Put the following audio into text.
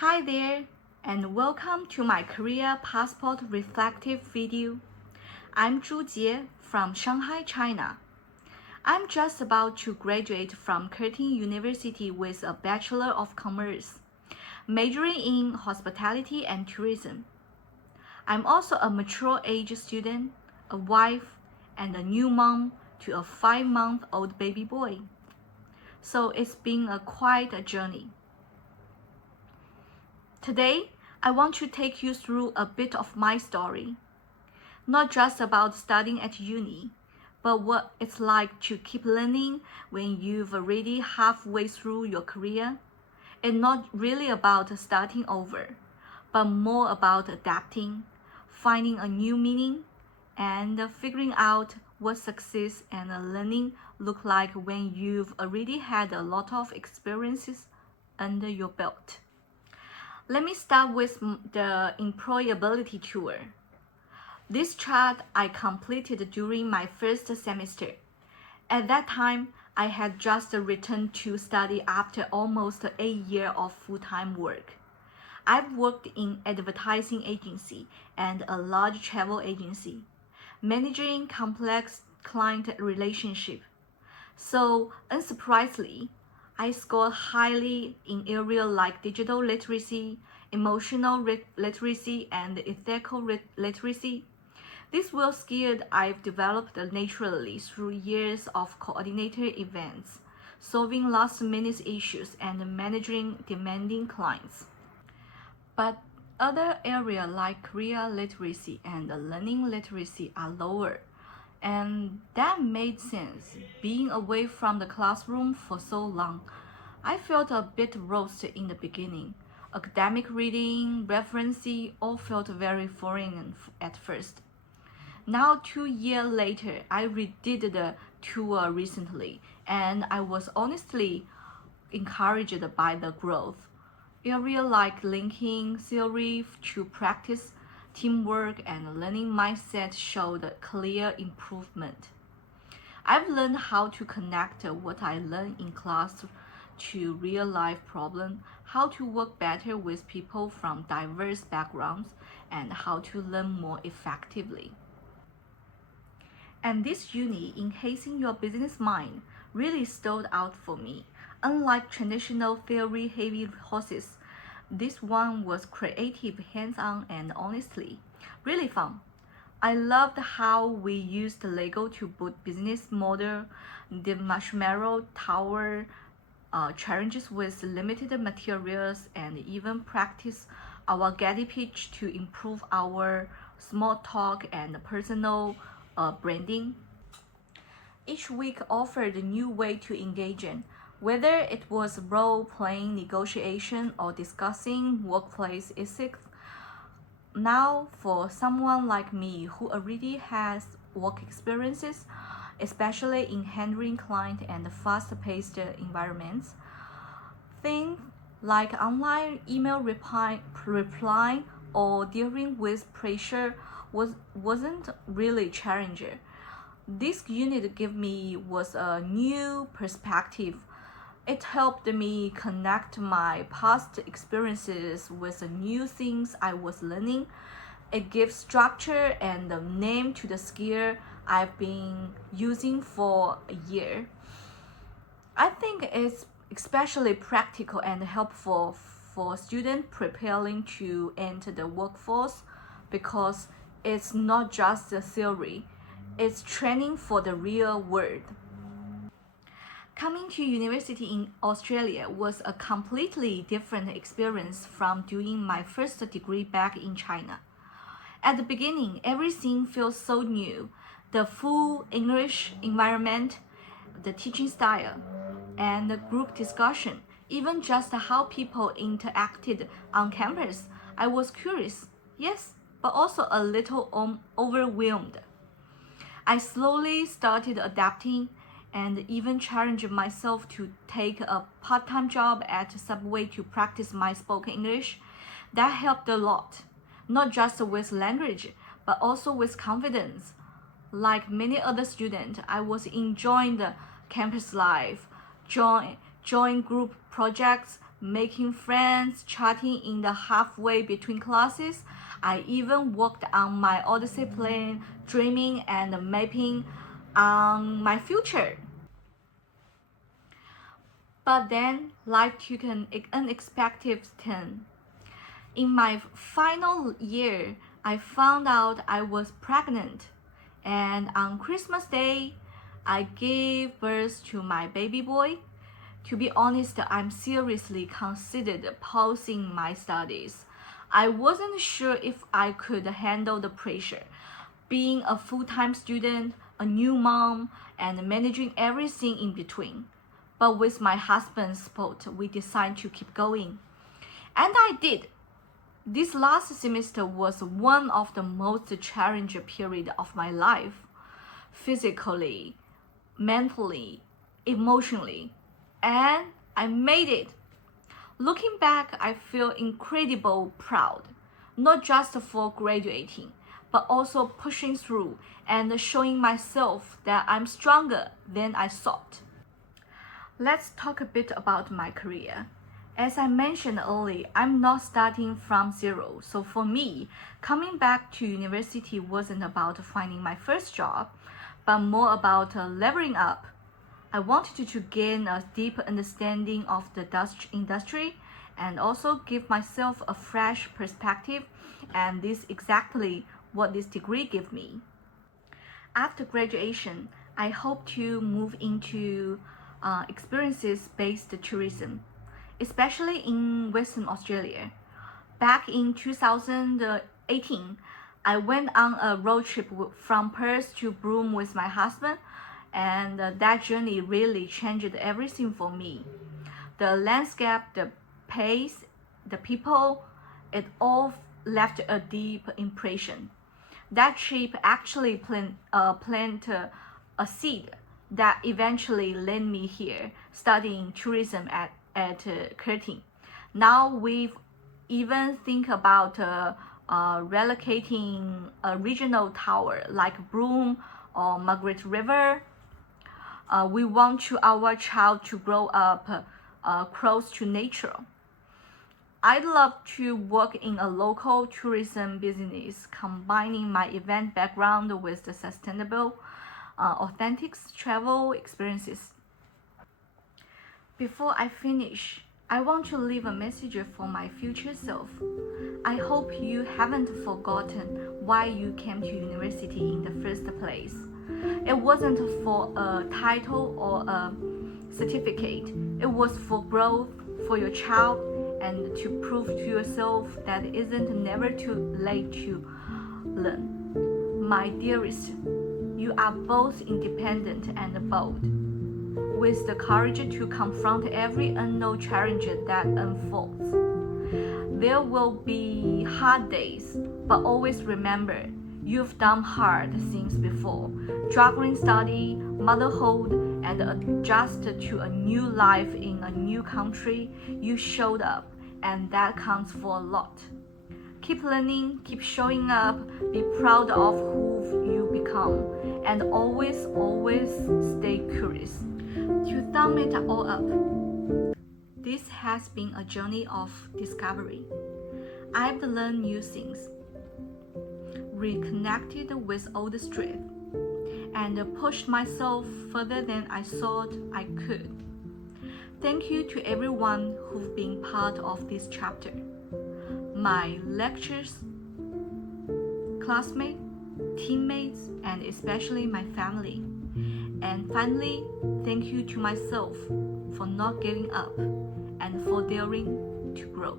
Hi there, and welcome to my Career Passport Reflective video. I'm Zhu Jie from Shanghai, China. I'm just about to graduate from Curtin University with a Bachelor of Commerce, majoring in hospitality and tourism. I'm also a mature age student, a wife, and a new mom to a 5-month-old baby boy. So it's been quite a journey. Today, I want to take you through a bit of my story. Not just about studying at uni, but what it's like to keep learning when you've already halfway through your career. It's not really about starting over, but more about adapting, finding a new meaning, and figuring out what success and learning look like when you've already had a lot of experiences under your belt. Let me start with the employability tour. This chart I completed during my first semester. At that time, I had just returned to study after almost 8 years of full-time work. I've worked in advertising agency and a large travel agency, managing complex client relationship. So, unsurprisingly, I scored highly in areas like digital literacy, emotional literacy, and ethical literacy. These were skills I've developed naturally through years of coordinated events, solving last-minute issues, and managing demanding clients. But other areas like career literacy and learning literacy are lower. And that made sense. Being away from the classroom for so long, I felt a bit rusty in the beginning. Academic reading, referencing all felt very foreign at first. Now, 2 years later, I redid the tour recently, and I was honestly encouraged by the growth. Areas like linking theory to practice, teamwork, and learning mindset showed clear improvement. I've learned how to connect what I learned in class to real-life problems, how to work better with people from diverse backgrounds, and how to learn more effectively. And this uni, Enhancing Your Business Mind, really stood out for me. Unlike traditional theory-heavy courses, this one was creative, hands-on, and honestly, really fun. I loved how we used Lego to build business model, the marshmallow tower, challenges with limited materials, and even practice our getty pitch to improve our small talk and personal branding. Each week offered a new way to engage in, whether it was role-playing negotiation or discussing workplace ethics. Now, for someone like me who already has work experiences, especially in handling client and fast-paced environments, things like online email reply or dealing with pressure wasn't really challenging. This unit gave me was a new perspective. It helped me connect my past experiences with the new things I was learning. It gives structure and a name to the skill I've been using for a year. I think it's especially practical and helpful for students preparing to enter the workforce because it's not just the theory, it's training for the real world. Coming to university in Australia was a completely different experience from doing my first degree back in China. At the beginning, everything felt so new. The full English environment, the teaching style, and the group discussion, even just how people interacted on campus. I was curious, yes, but also a little overwhelmed. I slowly started adapting and even challenged myself to take a part-time job at Subway to practice my spoken English. That helped a lot, not just with language, but also with confidence. Like many other students, I was enjoying the campus life, join group projects, making friends, chatting in the halfway between classes. I even worked on my Odyssey plane, dreaming and mapping on my future. But then life took an unexpected turn. In my final year, I found out I was pregnant, and on Christmas Day, I gave birth to my baby boy. To be honest, I'm seriously considered pausing my studies. I wasn't sure if I could handle the pressure. Being a full-time student, a new mom, and managing everything in between. But with my husband's support, we decided to keep going. And I did. This last semester was one of the most challenging periods of my life, physically, mentally, emotionally, and I made it. Looking back, I feel incredibly proud, not just for graduating, but also pushing through and showing myself that I'm stronger than I thought. Let's talk a bit about my career. As I mentioned earlier, I'm not starting from zero. So for me, coming back to university wasn't about finding my first job, but more about leveling up. I wanted to gain a deep understanding of the industry and also give myself a fresh perspective, and this is exactly what this degree gave me. After graduation, I hope to move into experiences-based tourism, especially in Western Australia. Back in 2018, I went on a road trip from Perth to Broome with my husband, and that journey really changed everything for me. The landscape, the pace, the people, it all left a deep impression. That trip actually planted a seed that eventually led me here, studying tourism at Curtin. Now we've even think about relocating a regional tower like Broome or Margaret River. We want our child to grow up close to nature. I'd love to work in a local tourism business, combining my event background with the sustainable, authentic travel experiences. Before I finish, I want to leave a message for my future self. I hope you haven't forgotten why you came to university in the first place. It wasn't for a title or a certificate. It was for growth, for your child, and to prove to yourself that it isn't never too late to learn. My dearest, you are both independent and bold, with the courage to confront every unknown challenge that unfolds. There will be hard days, but always remember, you've done hard things before, juggling study, motherhood, and adjust to a new life in a new country. You showed up, and that counts for a lot. Keep learning, keep showing up, be proud of who you become, and always stay curious. To sum it all up, this has been a journey of discovery. I've learned new things, reconnected with old strength, and pushed myself further than I thought I could. Thank you to everyone who've been part of this chapter. My lecturers, classmates, teammates, and especially my family. And finally, thank you to myself for not giving up and for daring to grow.